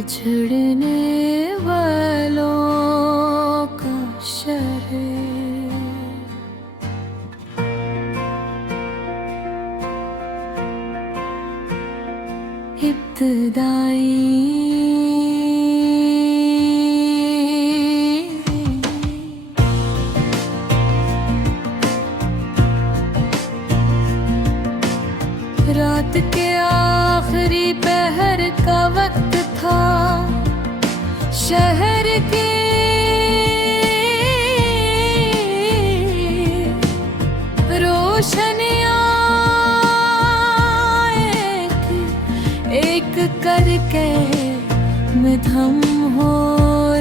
बिछड़ने वालों का शहर, रात के आखिरी पहर का वक्त था। शहर के रोशनियां एक करके मध्यम हो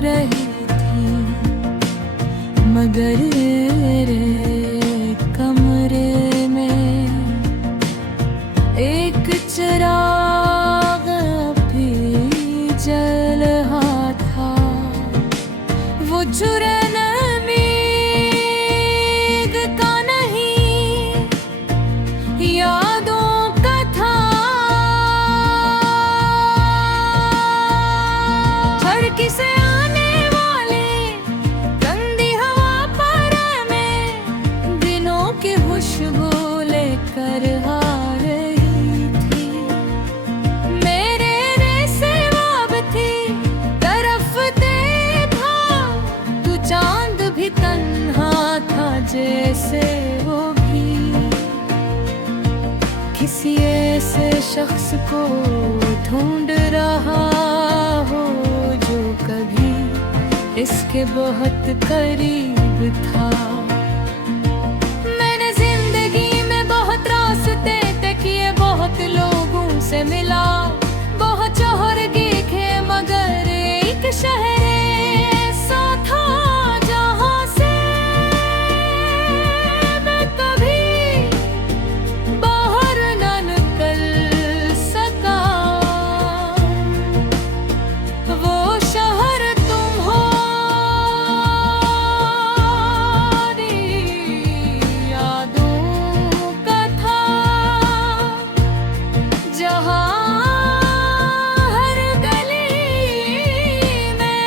रही थी, मगर कमरे में एक चिराग भी जल रहा था। वो चुरन मेघ का नहीं, यादों का था। ठरकी से आने वाले गंदी हवा पर में दिनों की खुशबू लेकर आ रही थी। मेरे से वाब थी तरफ देखा, तू चांद भी तन्हा था जैसे वो भी। किसी ऐसे शख्स को ढूंढ रहा हो जो कभी इसके बहुत करीब था। मैंने जिंदगी में बहुत रास्ते तय किए, बहुत लोगों से मिला, बहुत शोहर देखे, मगर एक शहर ऐसा था जहां से मैं कभी बाहर न निकल सका। वो शहर तुम्हारी यादों का था, जहां हर गली में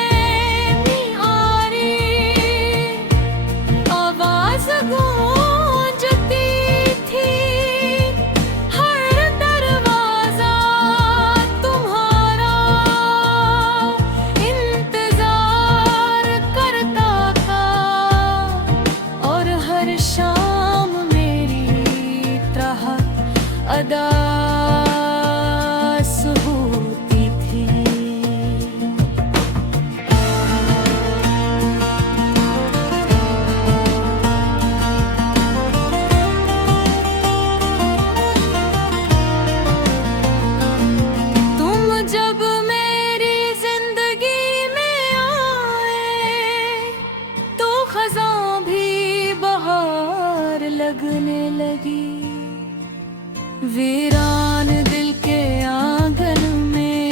मीनारी आवाज गूंजती थी। हर दरवाजा तुम्हारा इंतजार करता था, और हर शाम मेरी तरह अदास होती थी। तुम जब मेरी जिंदगी में आए तो खज़ां भी बहार लगने लगी। वीरान दिल के आंगन में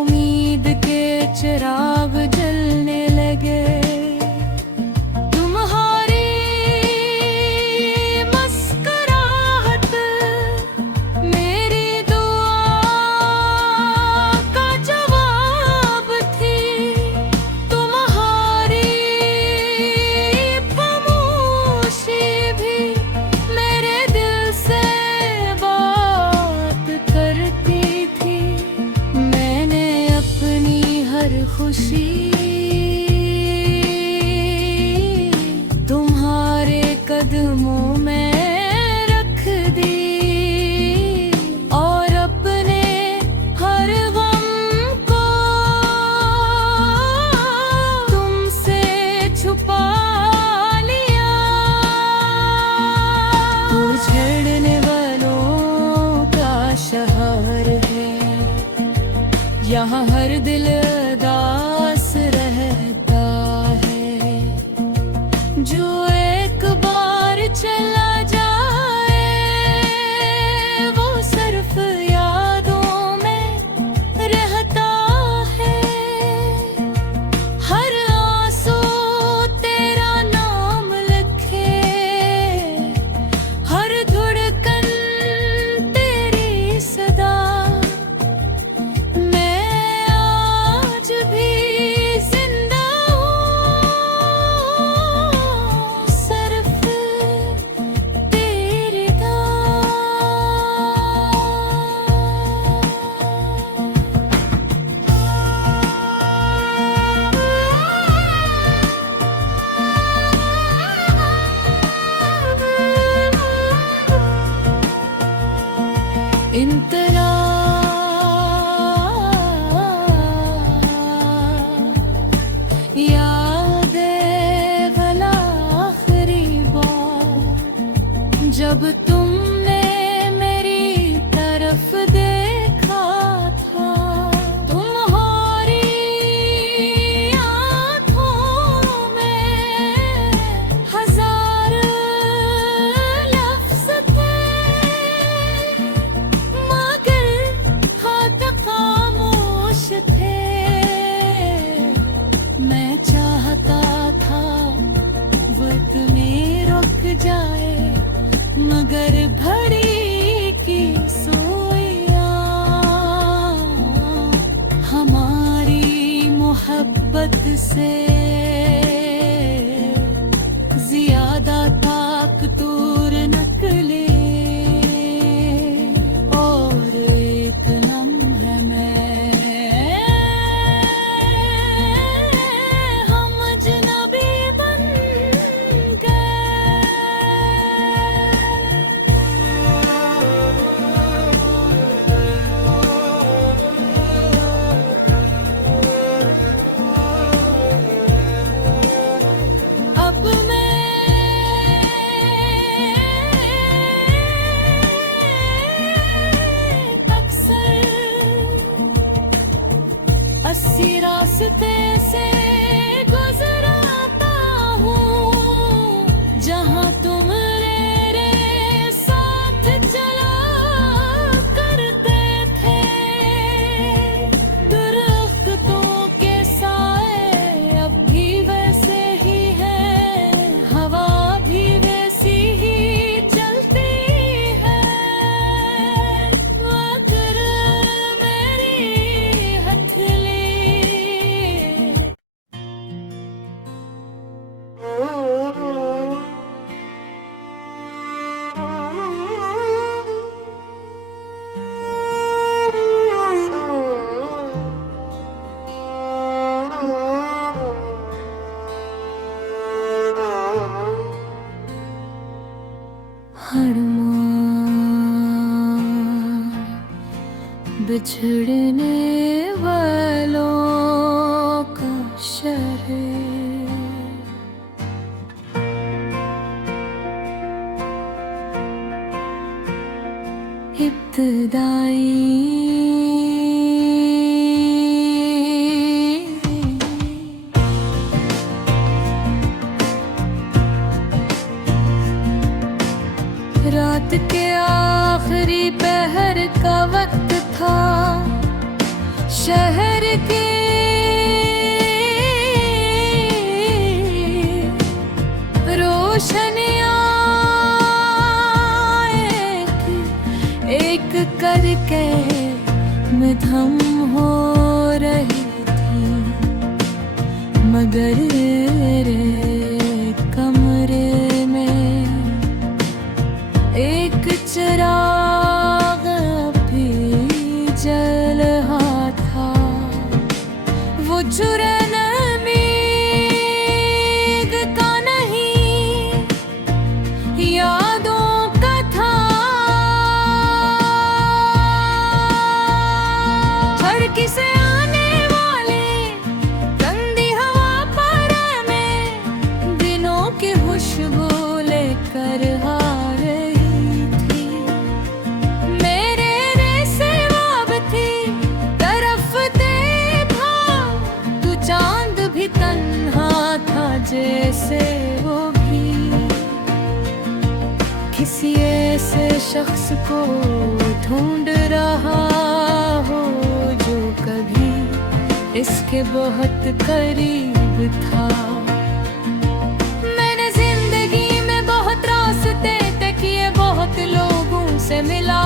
उम्मीद के चिराग जलने लगे। तुम्हारी मुस्कुराहट मेरी दुआ का जवाब थी। तुम्हारी खामोशी भी मेरे दिल जब तुमने मेरी तरफ देखा था, तुम्हारी आँखों में हजार लफ्ज थे, मगर हाथ खामोश थे। मैं चाहता था वक्त में रुक जाए, मगर भरी की सोया हमारी मोहब्बत से ज्यादा ताकतूर निकले। और एक लम्हे में हम अजनबी बन अब मैं अक्सर 80 रास्ते से गुजरता हूँ, जहाँ तुम मेरे साथ चला करते थे। दरख्तों के साए अब भी वैसे ही हैं, हवा भी वैसी ही चलती है, मगर मेरी हथेली बिछड़ने वालों का शहर, इब्तिदाई रात के आखिरी पहर का वक्त था, शहर के रोशनियां एक करके मधम हो रही थी, मगर रे कमरे में एक चिराग भी जल रहा था। वो चुरन उम्मीद का नहीं, यादों का था। झड़की से आने वाले गंदी हवा पर में दिनों की खुशबू लेकर आ रही थी। मेरे रेसे वाब थी तरफ दे भाव, तू चांद भी तन्हा था जैसे वो भी। किसी ऐसे शख्स को ढूंढ रहा हो जो कभी इसके बहुत करीब था। मैंने जिंदगी में बहुत रास्ते तय किए, बहुत लोगों से मिला,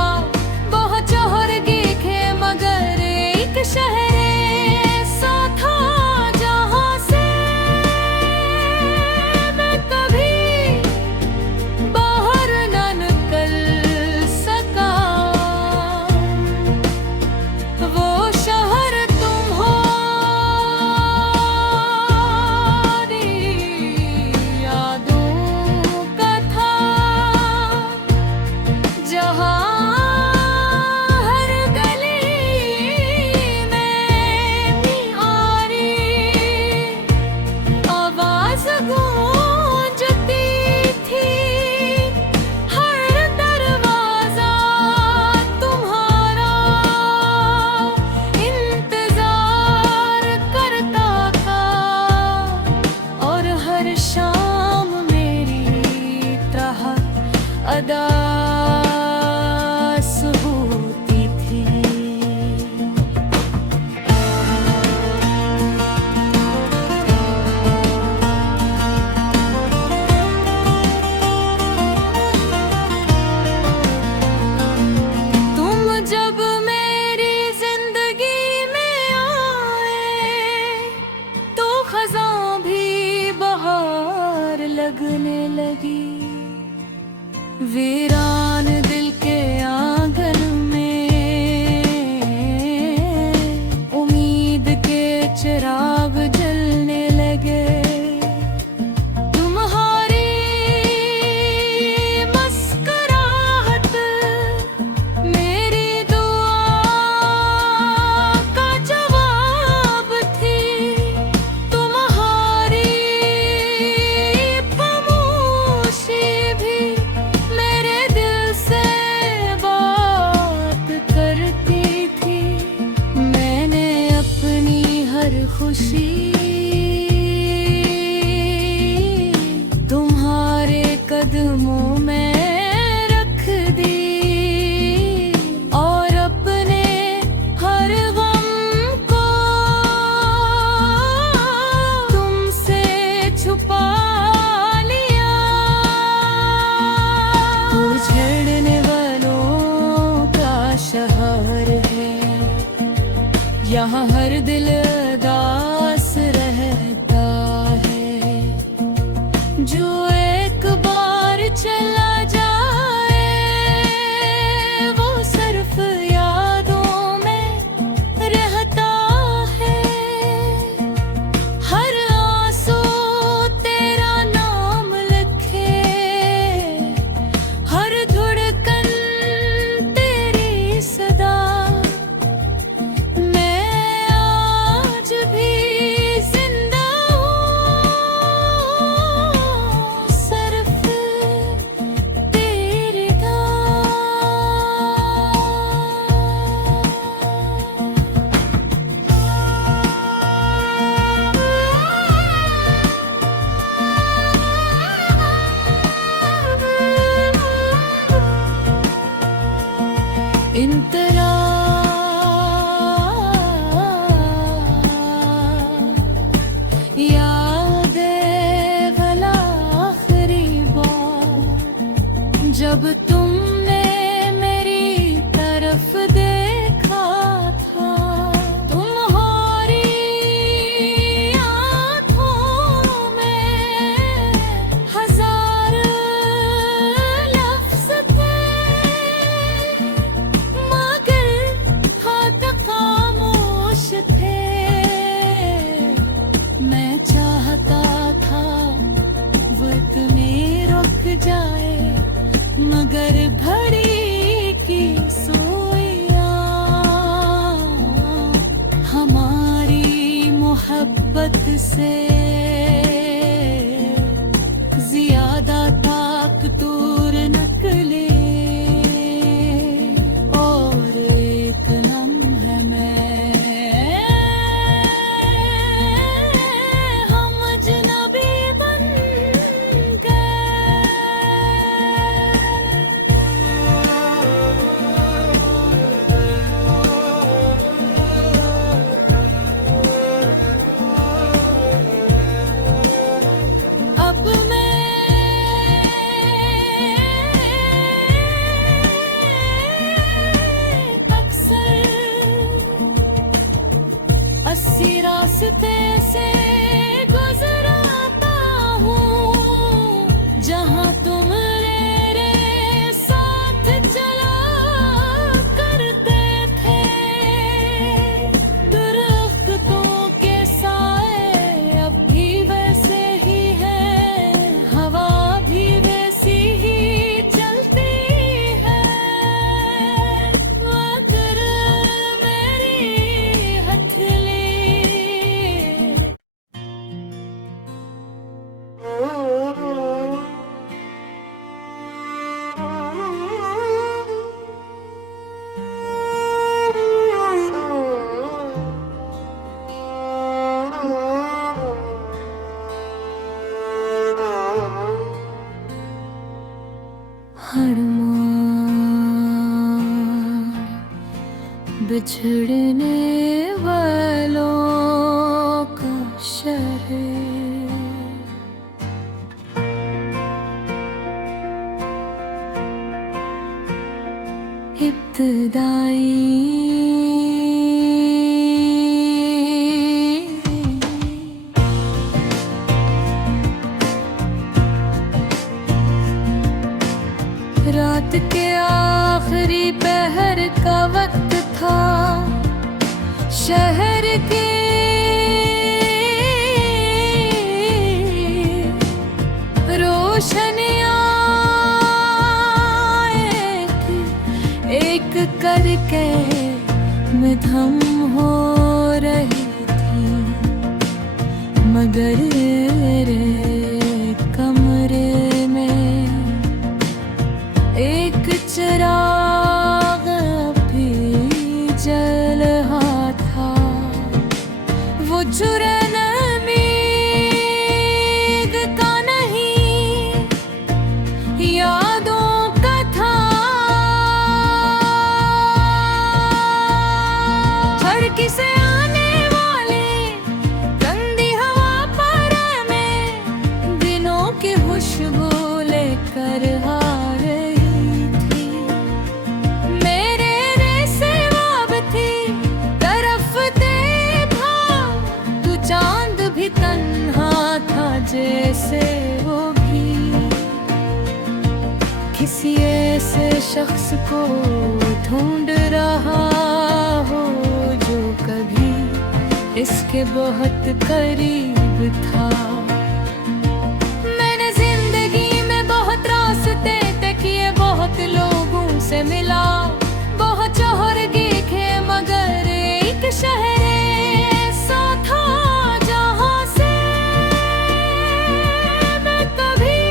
बहुत शोहर देखे, मगर एक शहर ऐसा था जहाँ से मैं कभी बाहर न निकल सका। वो शहर तुम्हारी यादों का था, जहाँ खजां भी बहार लगने लगी। वीरान दिल के आंगन में उम्मीद के चिराग जलने लगे। तुम्हारी मुस्कुराहट मेरी दुआ का जवाब थी। तुम्हारी खामोशी भी मेरे दिल से बात करती थी। मैंने अपनी हर खुशी तुम्हारे कदमों में रख दी और अपने हर गम को तुमसे छुपा लिया। तू छेड़ने वालों का शहर है, यहाँ हर दिल उदास रहता है। जो एक बार चला जाए वो सिर्फ यादों में रहता है। हर आंसू तेरा नाम लिखे, हर धड़कन तेरी सदा। मैं आज भी जिंदा हूँ सिर्फ तेरे इंतरा याद भला आखिरी बार जब तुमने मेरी तरफ देखा था। तुम्हारी आँखों में हजार लफ्ज थे, मगर हाथ खामोश थे। मैं चाहता था वो इतने रुक जाए, मगर घड़ी की सोया हमारी मोहब्बत से ज्यादा ताकतूर निकले। और एक लम्हे में हम अजनबी बन अब मैं अक्सर 80 रास्ते से गुजरता हूँ, जहाँ तुम मेरे साथ चला करते थे। दरख्तों के साए अब भी वैसे ही हैं, हवा भी वैसी ही चलती है। मगर मेरी हथेली बिछड़ने वालों का शहर, इब्तिदाई रात के आखिरी पहर का वक्त था। शहर के रोशनियां एक करके मध्यम हो रही थी, मगर कमरे में एक चिराग भी जल रहा था। वो चुरन मीग का नहीं, यादों का था। खिड़की से आने वाली गंदी हवा पर में दिनों की खुशबू लेकर आ रही थी। मेरे रेसे वाब थी तरफ देखा, तू चांद भी तन्हा था जैसे वो भी। किसी ऐसे शख्स को ढूंढ रहा हो जो कभी इसके बहुत करीब था। मैंने जिंदगी में बहुत रास्ते तय किए, बहुत लोगों से मिला, बहुत शहर देखे, मगर एक शहर ऐसा था जहां से मैं कभी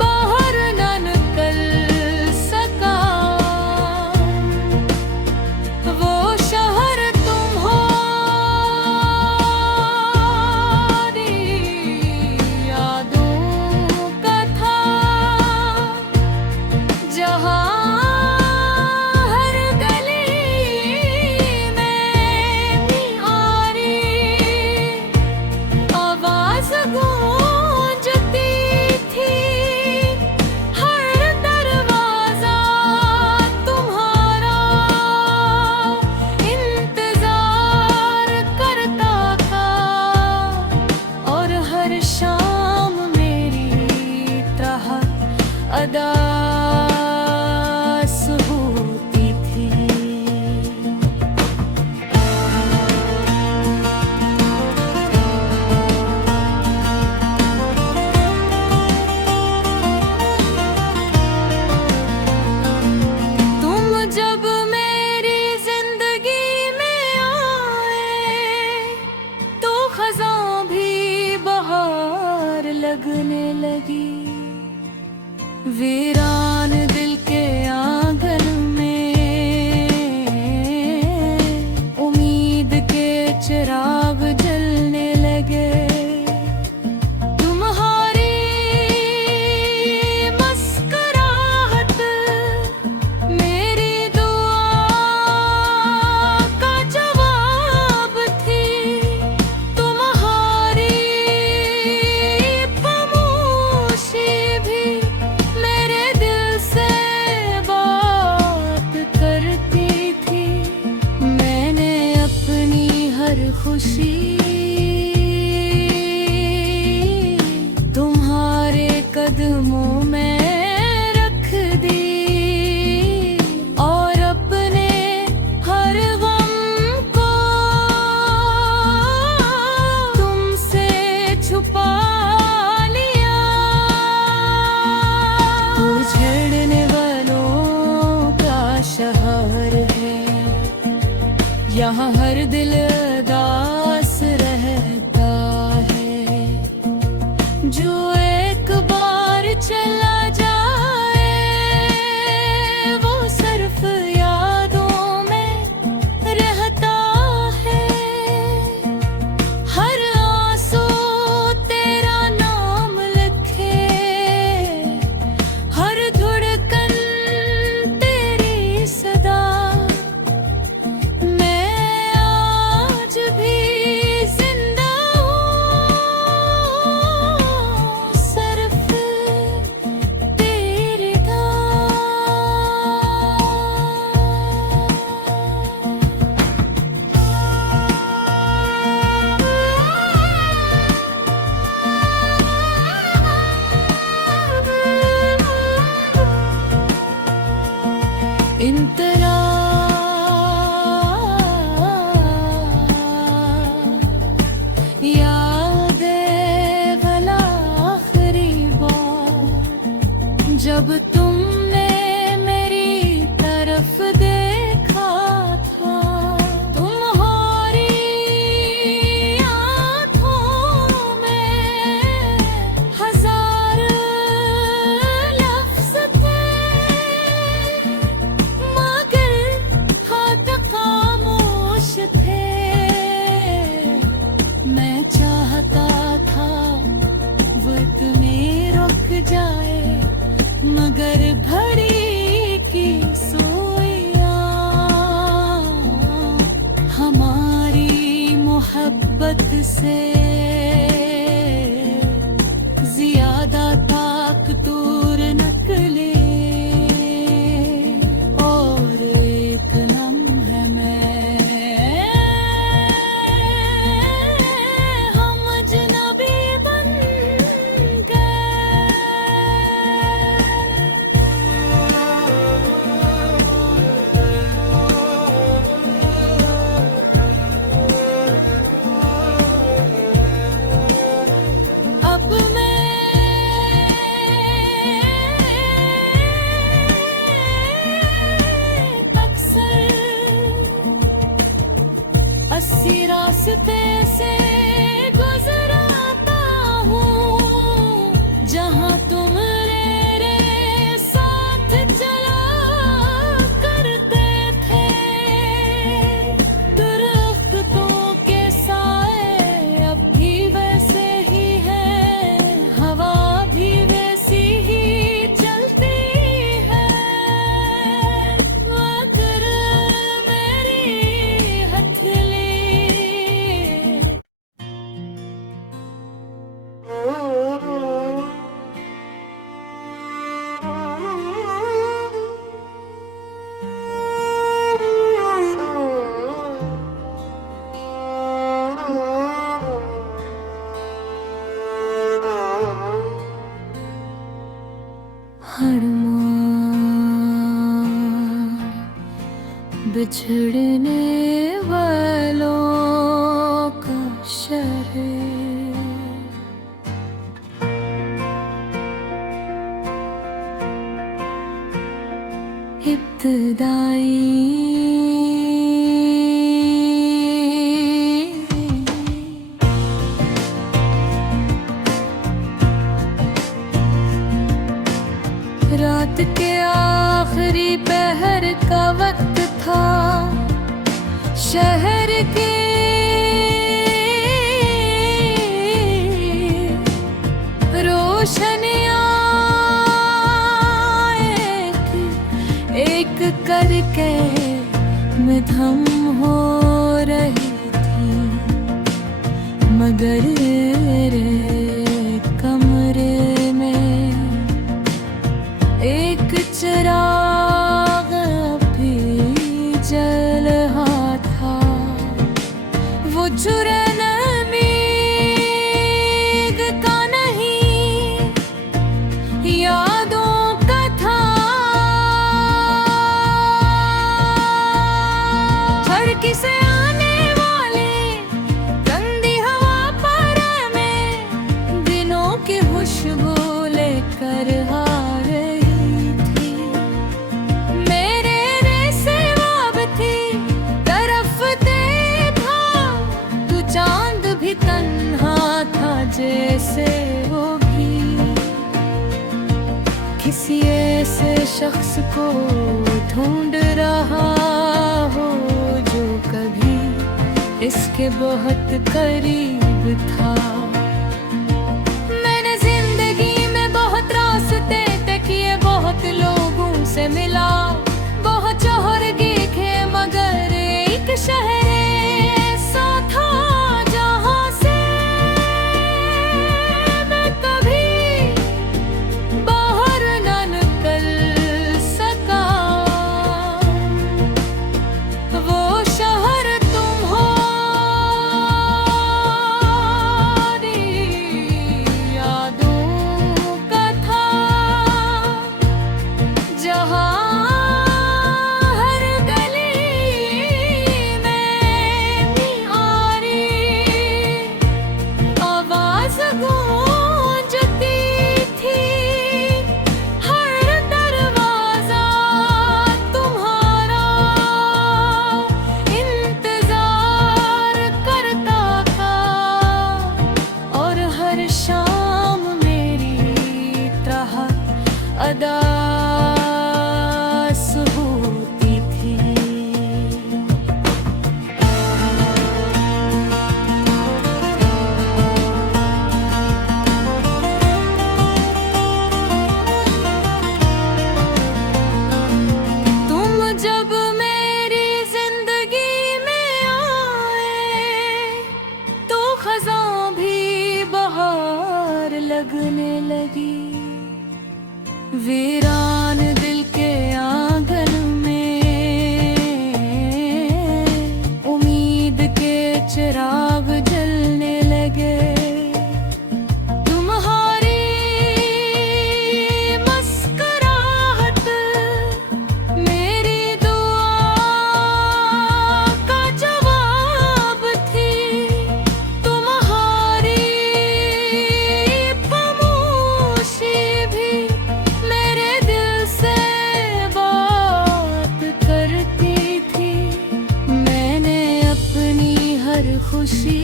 बाहर न निकल सका। वो शहर तुम्हारी यादों का था, जहां हर गली में प्यारी आवाज गूंजती थी। हर दरवाजा तुम्हारा इंतजार करता था, और हर शाम मेरी तरह अदास होती थी। तुम जब मेरी जिंदगी में आए तो खज़ां भी बहार लगने लगी। वीरान दिल के आंगन में उम्मीद के चिराग जलने लगे। तुम्हारी मुस्कुराहट मेरी दुआ का जवाब थी। तुम्हारी खामोशी भी मेरे दिल से बात करती थी। मैंने अपनी हर खुशी तुम्हारे कदमों में रख दी, और अपने हर गम को तुमसे छुपा लिया। तू छेड़ने वालों का शहर है, यहाँ हर दिल उदास रहता है। जो एक बार चला जाए वो सिर्फ यादों में रहता है। हर आंसू तेरा नाम लिखे, हर धड़कन तेरी सदा। मैं से ज्यादा ताकतूर नकले और एक लम्हे में हम अजनबी बन अब अस्सी रास्ते से गुजराता हूँ जहाँ तुम मेरे साथ चला करते थे। दरख्तों के साए अब भी वैसे ही है, हवा भी वैसी ही चलती है। अगर मेरी हथेली हर बिछड़ने वालों का शहर इब्तदाई रात के आखिरी पहर का वक्त था। शहर के रोशनियां एक करके मध्यम हो रही थी, मगर कमरे में एक चिराग भी जल रहा था। वो चुरन मीग का नहीं, यादों का था। हर किसे आने वाले गंदी हवा पर में दिनों की खुशबू लेकर आ रही थी। मेरे रेसे वाब थी तरफ देखा, तू चांद भी तन्हा था जैसे वो भी। किसी ऐसे शख्स को ढूंढ रहा हो जो कभी इसके बहुत करीब था। मैंने जिंदगी में बहुत रास्ते तय किए, बहुत लोगों से मिला, बहुत जौहर देखे, मगर एक शहर ऐसा था जहाँ से मैं कभी बाहर न निकल सका। वो शहर तुम हो, यादों का था, जहाँ हर गली में न्यारी आवाज गूंजती थी। हर दरवाजा तुम्हारा इंतजार करता था, और हर शाम मेरी तरह अदास होती थी। वीरान दिल के आंगन में उम्मीद के चिराग जलने लगे। तुम्हारी मुस्कुराहट मेरी दुआ का जवाब थी। तुम्हारी खामोशी भी मेरे दिल से बात करती थी। मैंने अपनी हर खुशी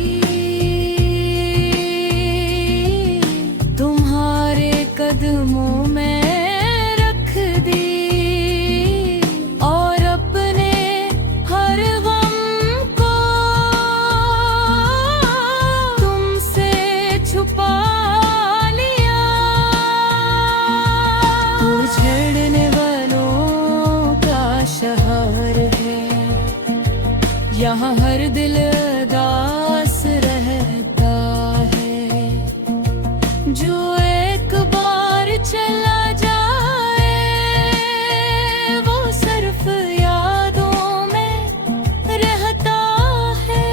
तुम्हारे कदमों में रख दी और अपने हर गम को तुमसे छुपा लिया। तू छेड़ने वालों का शहर है, यहाँ हर दिल उदास रहता है। जो एक बार चला जाए वो सिर्फ यादों में रहता है।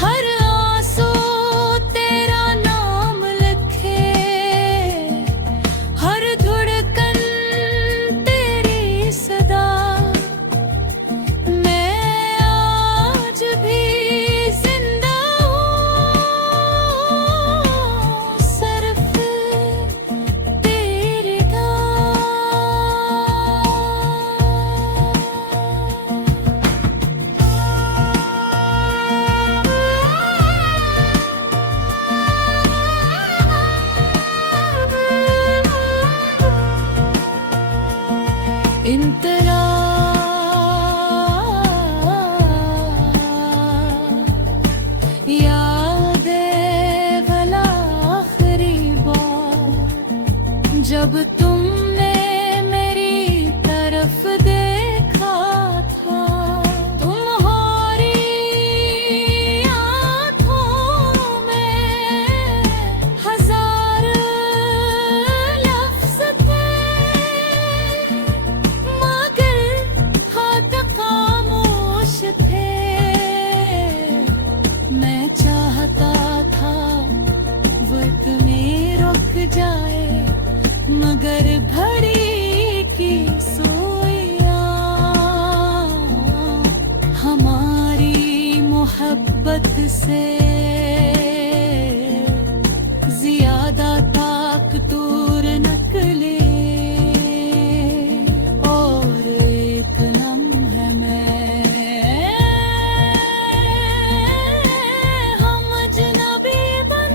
हर आंसू तेरा नाम लिखे, हर धड़कन तेरी सदा। मैं आज भी जिंदा हूँ सिर्फ तेरे नाम। इन तरह यादें भला आखिरी बार जब तुमने मेरी तरफ देखा था। तुम्हारी आँखों में हजार लफ्ज थे मगर हाथ खामोश थे। मैं चाहता था वक्त में रुक जाए मगर घड़ी की सोया हमारी मोहब्बत से ज्यादा ताकतूर निकले। और एक लम्हे में हम अजनबी बन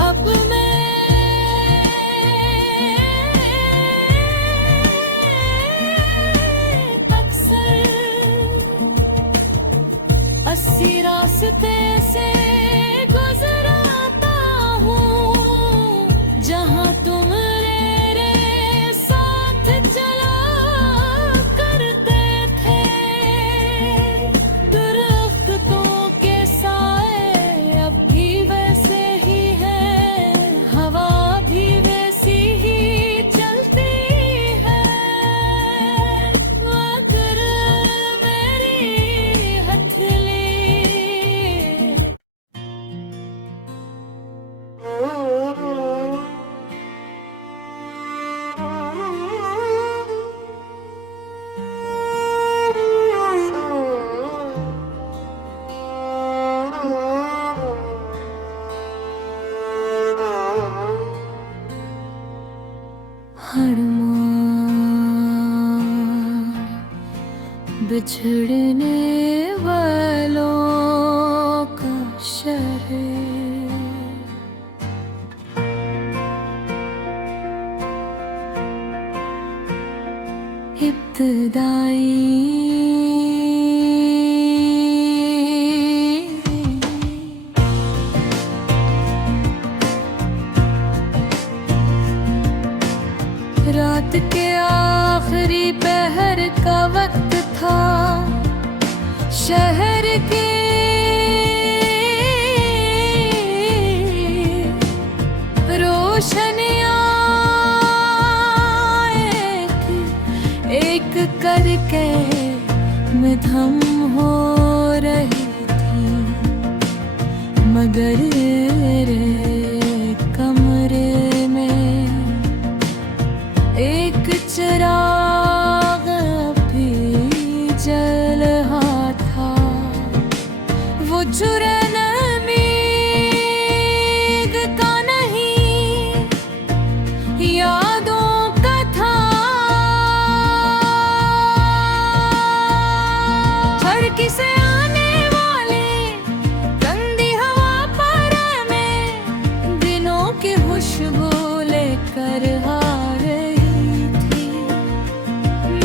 अब मैं अक्सर 80 रास्ते से गुजराता हूँ जहाँ तुम मेरे साथ चला करते थे। दरख्तों के साए अब भी वैसे ही है, हवा भी वैसी ही चलती है। मगर मेरी हथेली हर बिछड़ने वालों का शहर। इब्तिदाई रात के आखिरी पहर का वक्त था। शहर के रोशनियां एक करके मध्यम हो रही थी, मगर कमरे में एक चिराग भी जल रहा था। वो चुरन मेघ का नहीं, यादों का था। ठरकी से आने वाले गंदी हवा पर में दिनों की खुशबू लेकर आ रही थी।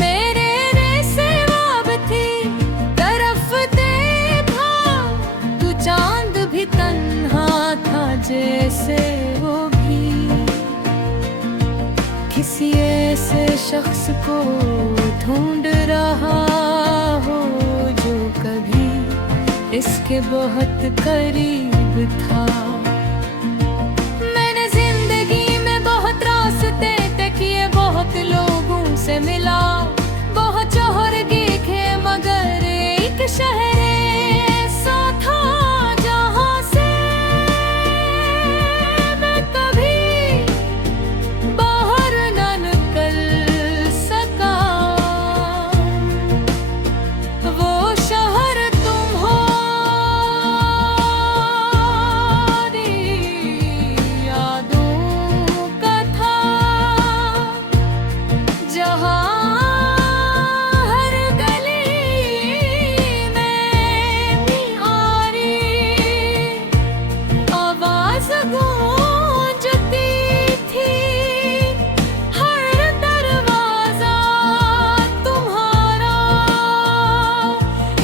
मेरे रेसे वाब थी तरफ देखा, तू चांद भी तन्हा था जैसे वो भी। किसी ऐसे शख्स को ढूंढ रहा हो जो कभी इसके बहुत करीब था। मैंने जिंदगी में बहुत रास्ते तय किए, बहुत लोगों से मिला, बहुत शोहर देखे, मगर एक शहर ऐसा था जहां से मैं कभी बाहर न निकल सका। वो शहर तुम्हारी यादों का था, जहां हर गली में मीनारी आवाज गूंजती थी। हर दरवाजा तुम्हारा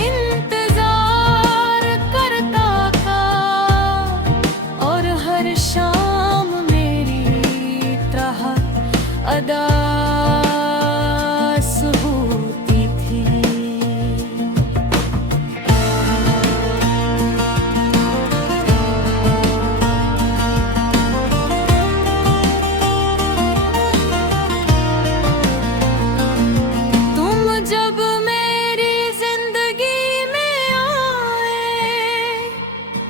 इंतजार करता था, और हर शाम मेरी तरह अदास होती थी। तुम जब मेरी जिंदगी में आए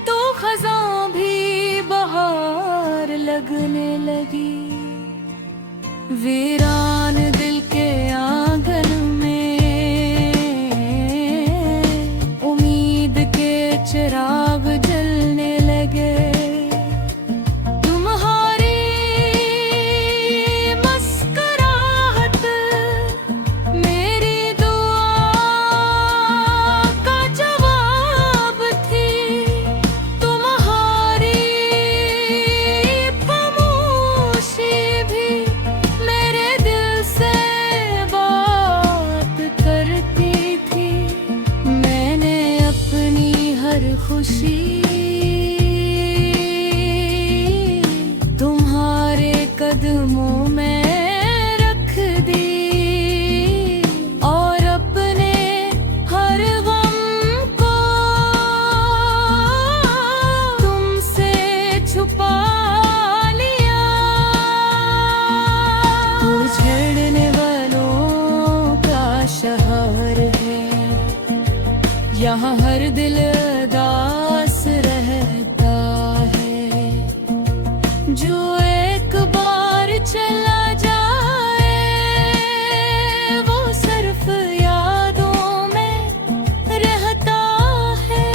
तो खज़ां भी बहार लगने लगी। वीरान दिल के आंगन में उम्मीद के चिराग जलने लगे। तुम्हारी मुस्कुराहट मेरी दुआ का जवाब थी। तुम्हारी खामोशी भी मेरे दिल से बात करती थी। मैंने अपनी हर खुशी तुम्हारे कदमों में रख दी, और अपने हर गम को तुमसे छुपा लिया। तू छेड़ने वालों का शहर है, यहाँ हर दिल उदास रहता है। जो एक बार चला जाए वो सिर्फ यादों में रहता है।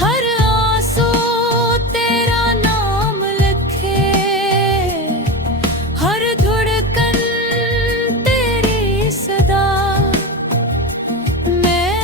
हर आंसू तेरा नाम लिखे, हर धड़कन तेरी सदा। मैं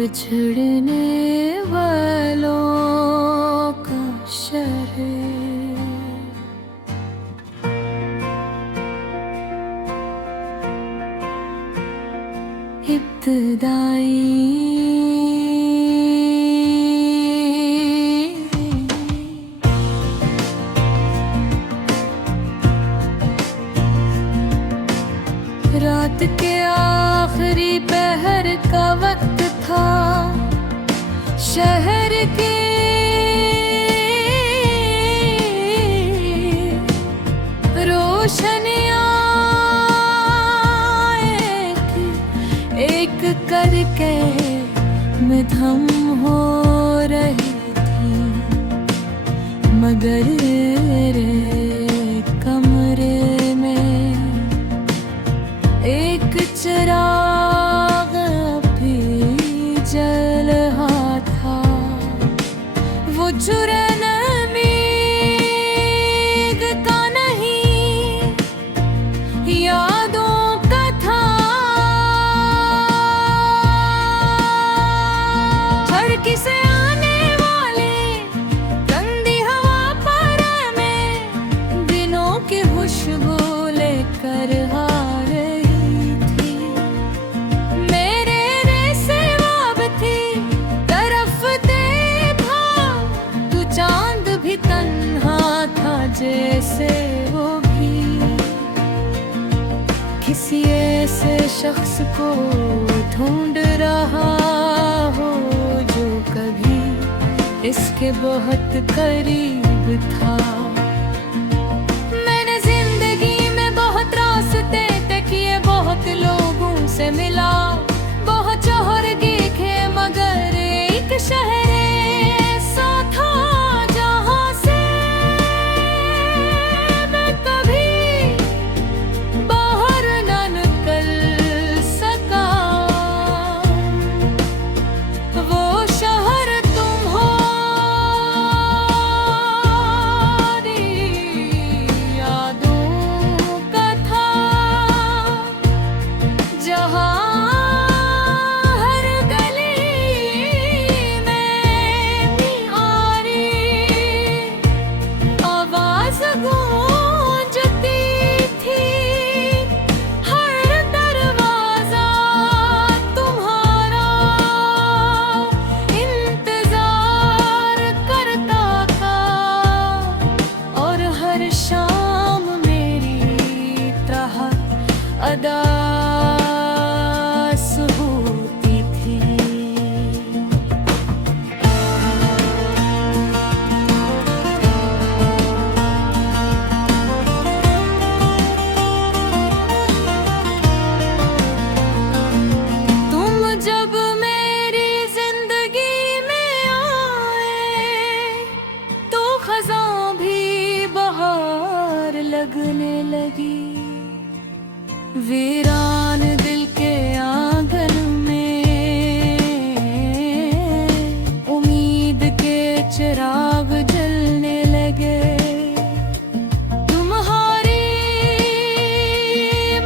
बिछड़ने वालों का शहर। रात के आखिरी पहर का वक्त था, शहर के रोशनियां एक करके मध्यम हो रही थी, मगर कमरे में एक चिराग भी जल रहा था। वो चुरन मीग का नहीं, यादों का था। झड़की से आने वाली गंदी हवा पर में दिनों की खुशबू लेकर आ रही थी। मेरे रेसेवाब थी तरफ देखा, तू चांद भी तन्हा था जैसे वो भी। किसी ऐसे शख्स को ढूंढ रहा हो जो कभी इसके बहुत करीब था। मैंने जिंदगी में बहुत रास्ते तय किए, बहुत लोगों से मिला, बहुत शहर देखे, मगर एक शहर ऐसा था जहां से मैं कभी बाहर न निकल सका। वो शहर तुम्हारी यादों का था, जहां हर गली में प्यारी आवाज गूंजती थी। हर दरवाजा तुम्हारा इंतजार करता था, और हर शाम मेरी तरह अदास होती थी। तुम जब मेरी जिंदगी में आए तो खज़ां भी बहार लगने लगी। वीरान दिल के आंगन में उम्मीद के चिराग जलने लगे। तुम्हारी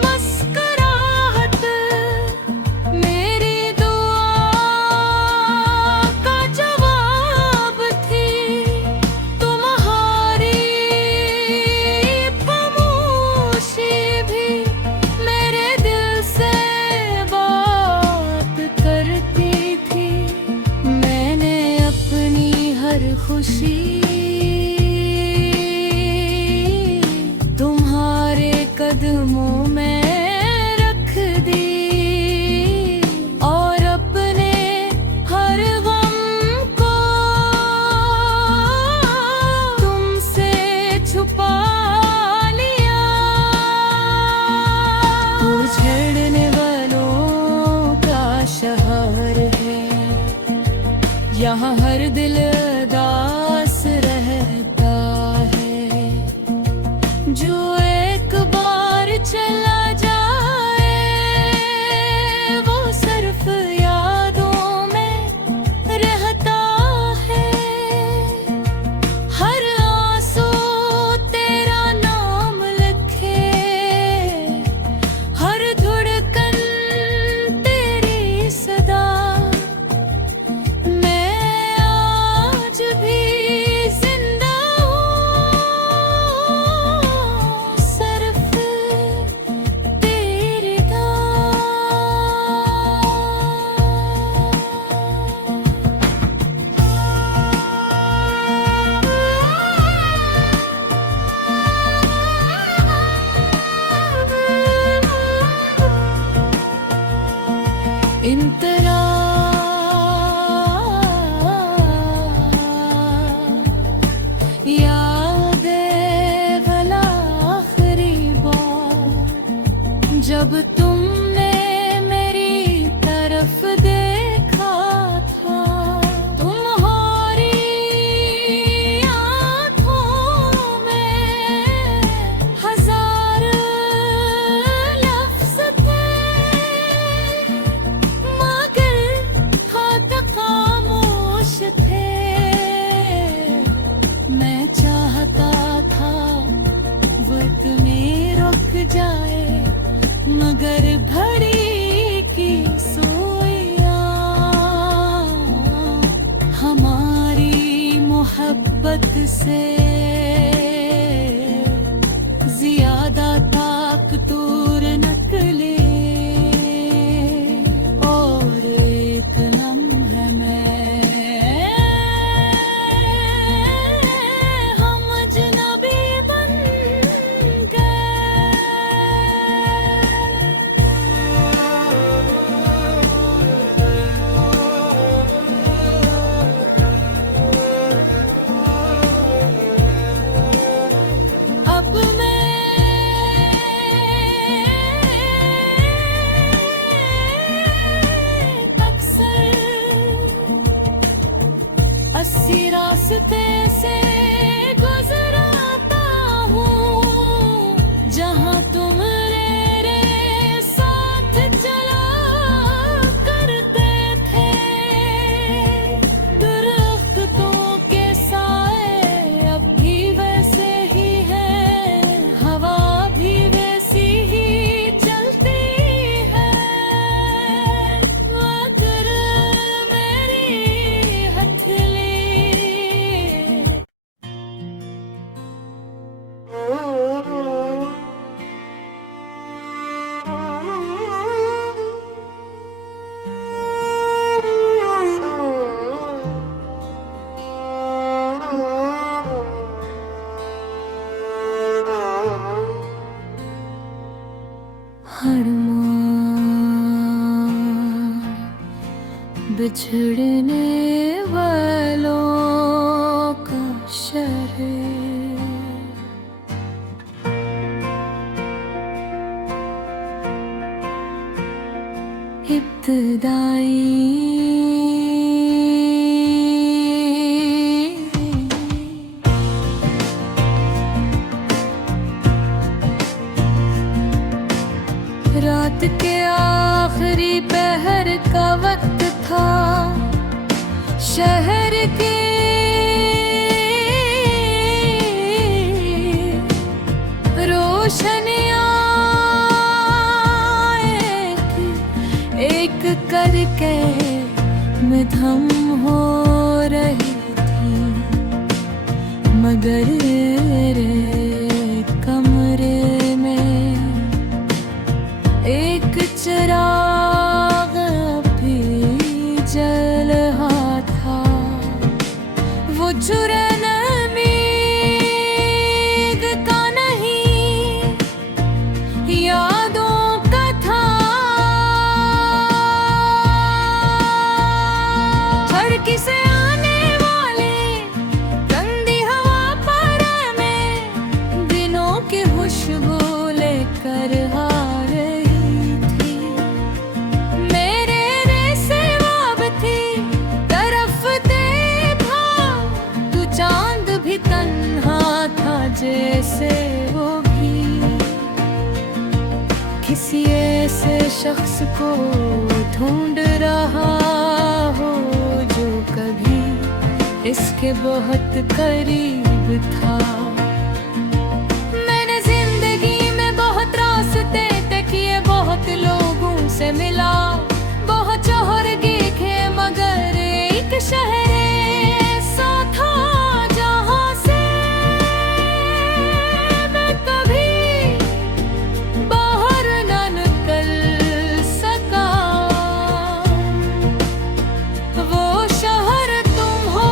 मुस्कुराहट मेरी दुआ का जवाब थी। तुम्हारी खामोशी भी मेरे दिल से बात करती थी। मैंने अपनी हर खुशी तुम्हारे कदमों में रख दी, और अपने हर गम को तुमसे छुपा लिया। वो झड़ने वालों का शहर है, यहाँ हर दिल उदास रहता है। जो एक बार चला जाए वो सिर्फ यादों में रहता है। हर आंसू तेरा नाम लिखे, हर धड़कन तेरी सदा जब तुमने मेरी तरफ देखा था, तुम्हारी आँखों में हजार लफ्ज़ थे, मगर हाथ खामोश थे। मैं चाहता था वक्त में रुक जाए, मगर घड़ी की सोया हमारी मोहब्बत से ज्यादा ताकतूर निकले। और एक लम्हे में हम अजनबी बन गए। अब मैं अक्सर 80 रास्ते से गुजरता हूँ, जहाँ तुम मेरे साथ चला करते थे। दरख्तों के साए अब भी वैसे ही हैं, हवा भी वैसी ही चलती है, मगर मेरी हथेली हर बिछड़ने वालों का शहर, रात के आखिरी पहर का वक्त था, शहर के रोशनियां एक करके मधम हो रही थी, मगर कमरे में एक चिराग भी जल रहा था। वो चुरन मीग का नहीं, यादों का था। खिड़की से आने वाले गंदी हवा पर में दिनों की खुशबू लेकर आ रही थी। मेरे रेसे वाब थी तरफ देखा, तू चांद भी तन्हा था जैसे वो भी। किसी ऐसे शख्स को ढूंढ रहा हो जो कभी इसके बहुत करीब था। मैंने जिंदगी में बहुत रास्ते तय किए, बहुत लोगों से मिला, बहुत जौहर देखे, मगर एक शहर ऐसा था जहाँ से मैं कभी बाहर न निकल सका। वो शहर तुम हो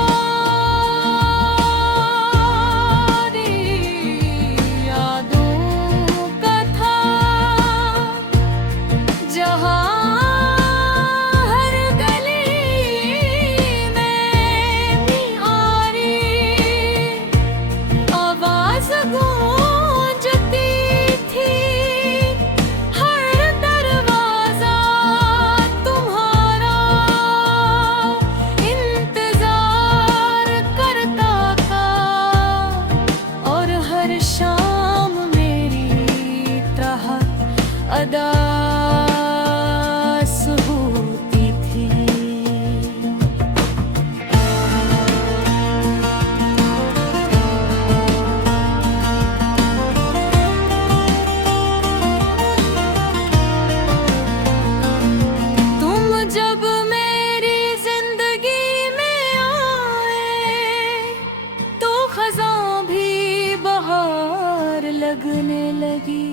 लगने लगी।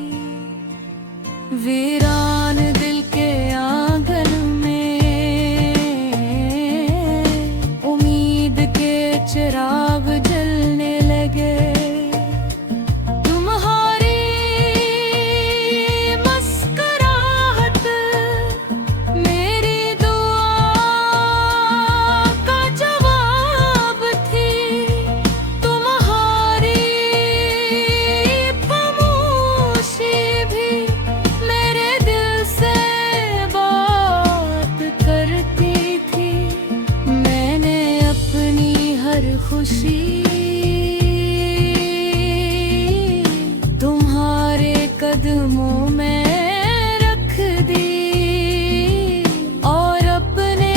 वीरान दिल के आंगन में उम्मीद के चिराग जलने लगे। तुम्हारी मुस्कुराहट मेरी दुआ का जवाब थी। तुम्हारी खामोशी भी मेरे दिल से बात करती थी। मैंने अपनी हर खुशी तुम्हारे कदमों में रख दी और अपने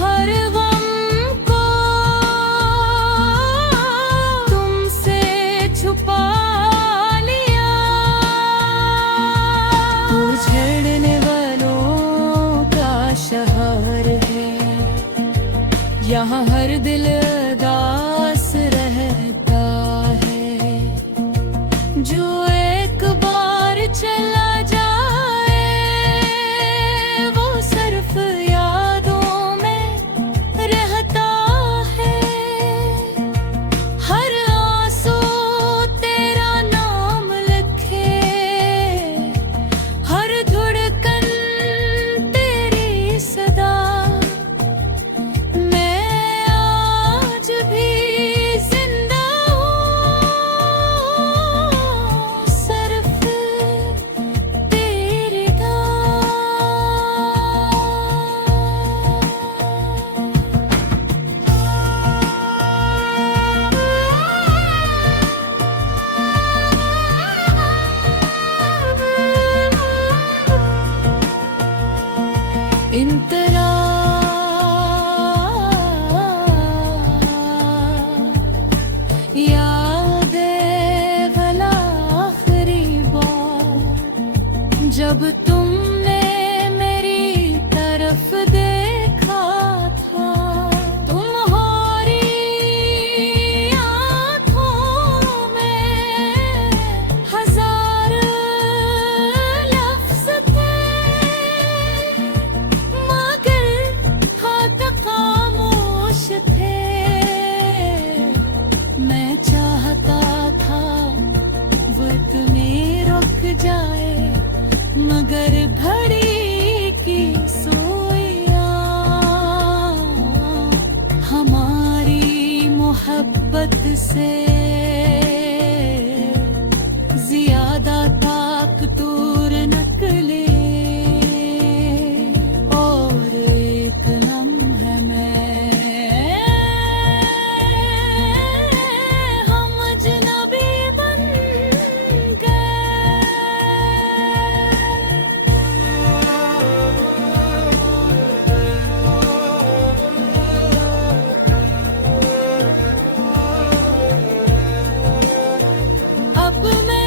हर गम को तुमसे छुपा लिया। तू छेड़ने वालों का शहर है, यहाँ हर दिल उदास रहता है। जो एक बार चला जाए वो सिर्फ यादों में रहता है। हर आंसू तेरा नाम लिखे, हर धड़कन तेरी सदा। मैं आज भी जिंदा हूँ सिर्फ तेरे इन तरह यादें भला आखिरी बार जब तुमने मेरी तरफ देखा था। तुम्हारी आँखों में हजार लफ्ज थे, मगर हाथ खामोश थे। मैं चाहता था वक्त में रुक जाए, मगर घड़ी की सोया हमारी मोहब्बत से ज्यादा ताकतूर निकले। और एक लम्हे में हम अजनबी बन अब मैं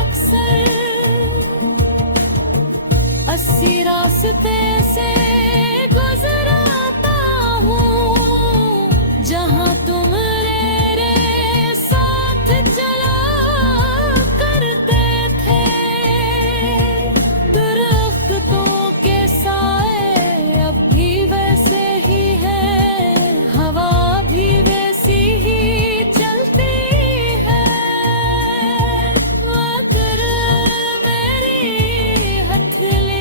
अक्सर 80 रास्ते से गुजराता हूँ, जहाँ तुम मेरे साथ चला करते थे। दरख्तों के साए अब भी वैसे ही हैं, हवा भी वैसी ही चलती है। मगर मेरी हथेली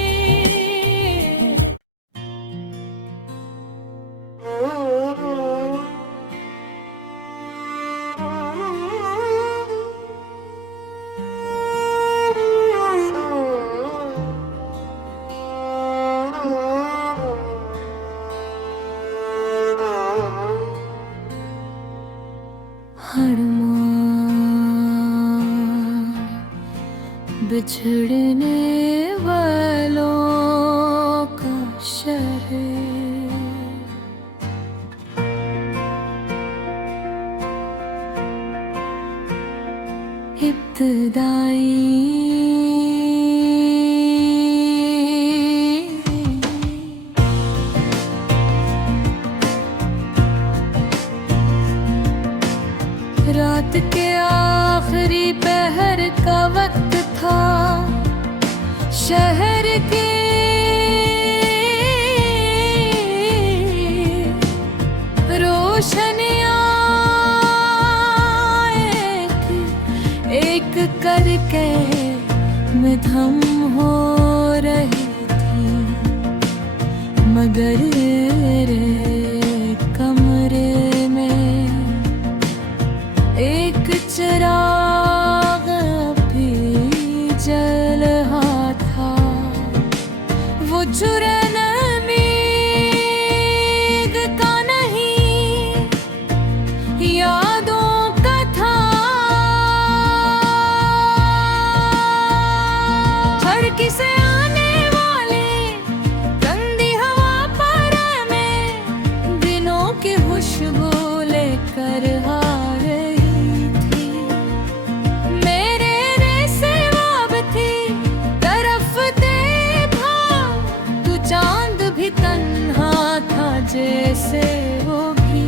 हर बिछड़ने वालों का शहर। इब्तिदाई रात के आखिरी पहर का वक्त था। शहर के रोशनियां एक करके मिधम हो रही थी, मगर कमरे में एक चिराग भी जल रहा था। वो चुरन उम्मीद का नहीं, यादों का था। हड़की से आने वाले गंदी हवा पर में दिनों की खुशबू लेकर आ रही थी। मेरे रेसे वाब थी तरफ देखा, तू चांद भी तन्हा था जैसे वो भी।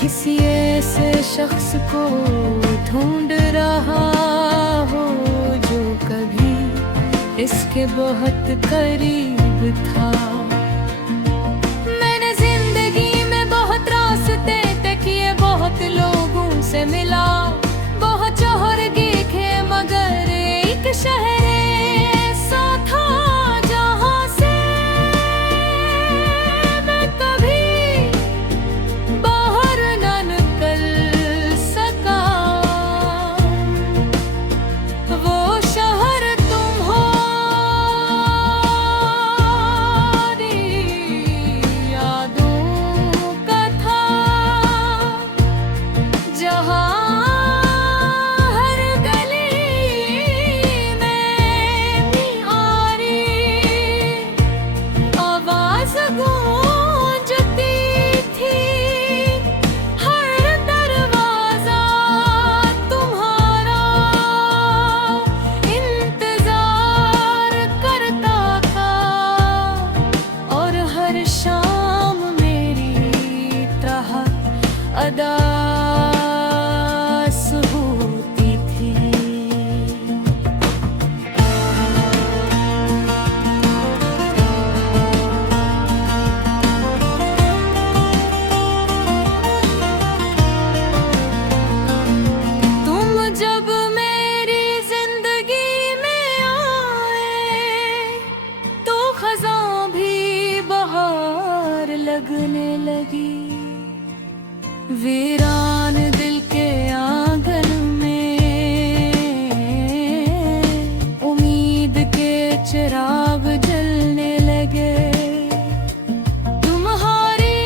किसी ऐसे शख्स को ढूंढ रहा हो जो कभी इसके बहुत करीब था। मैंने जिंदगी में बहुत रास्ते तय किए, बहुत लोगों से मिला, बहुत शोहर देखे, मगर एक शहर ऐसा था जहां से मैं कभी बाहर न निकल सका। वो शहर तुम्हारी यादों का था, जहां हर गली में न्यारी आवाज गूंजती थी। हर दरवाजा तुम्हारा इंतजार करता था, और हर शाम मेरी तरह अदास होती थी। तुम जब मेरी जिंदगी में आए तो खज़ां भी बहार लगने लगी। वीरान दिल के आंगन में उम्मीद के चिराग जलने लगे। तुम्हारी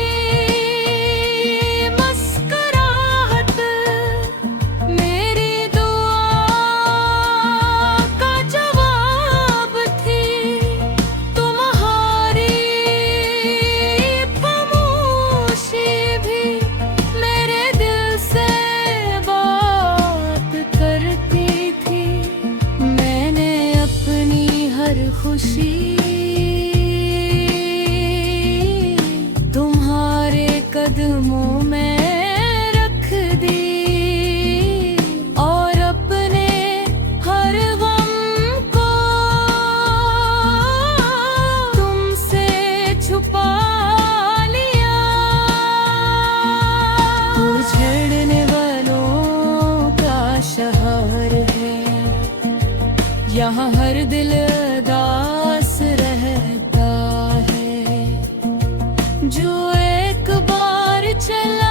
मुस्कुराहट मेरी दुआ का जवाब थी। तुम्हारी खामोशी भी मेरे दिल से बात करती थी। मैंने अपनी हर खुशी तुम्हारे कदमों में रख दी, और अपने हर गम को तुमसे छुपा लिया। वो छेड़ने वालों का शहर है, यहाँ हर दिल उदास रहता है। जो एक बार चला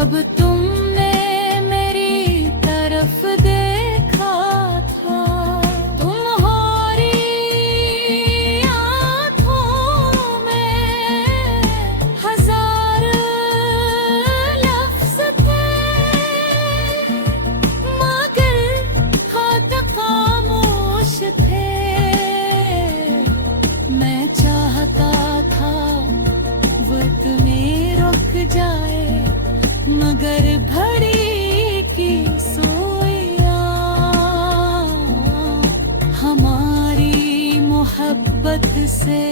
जब तुमने मेरी तरफ देखा था, तुम्हारी आँखों में हजार लफ्ज थे, मगर हाथ खामोश थे। मैं चाहता था वक्त में रुक जाए, मगर भरी की सोया हमारी मोहब्बत से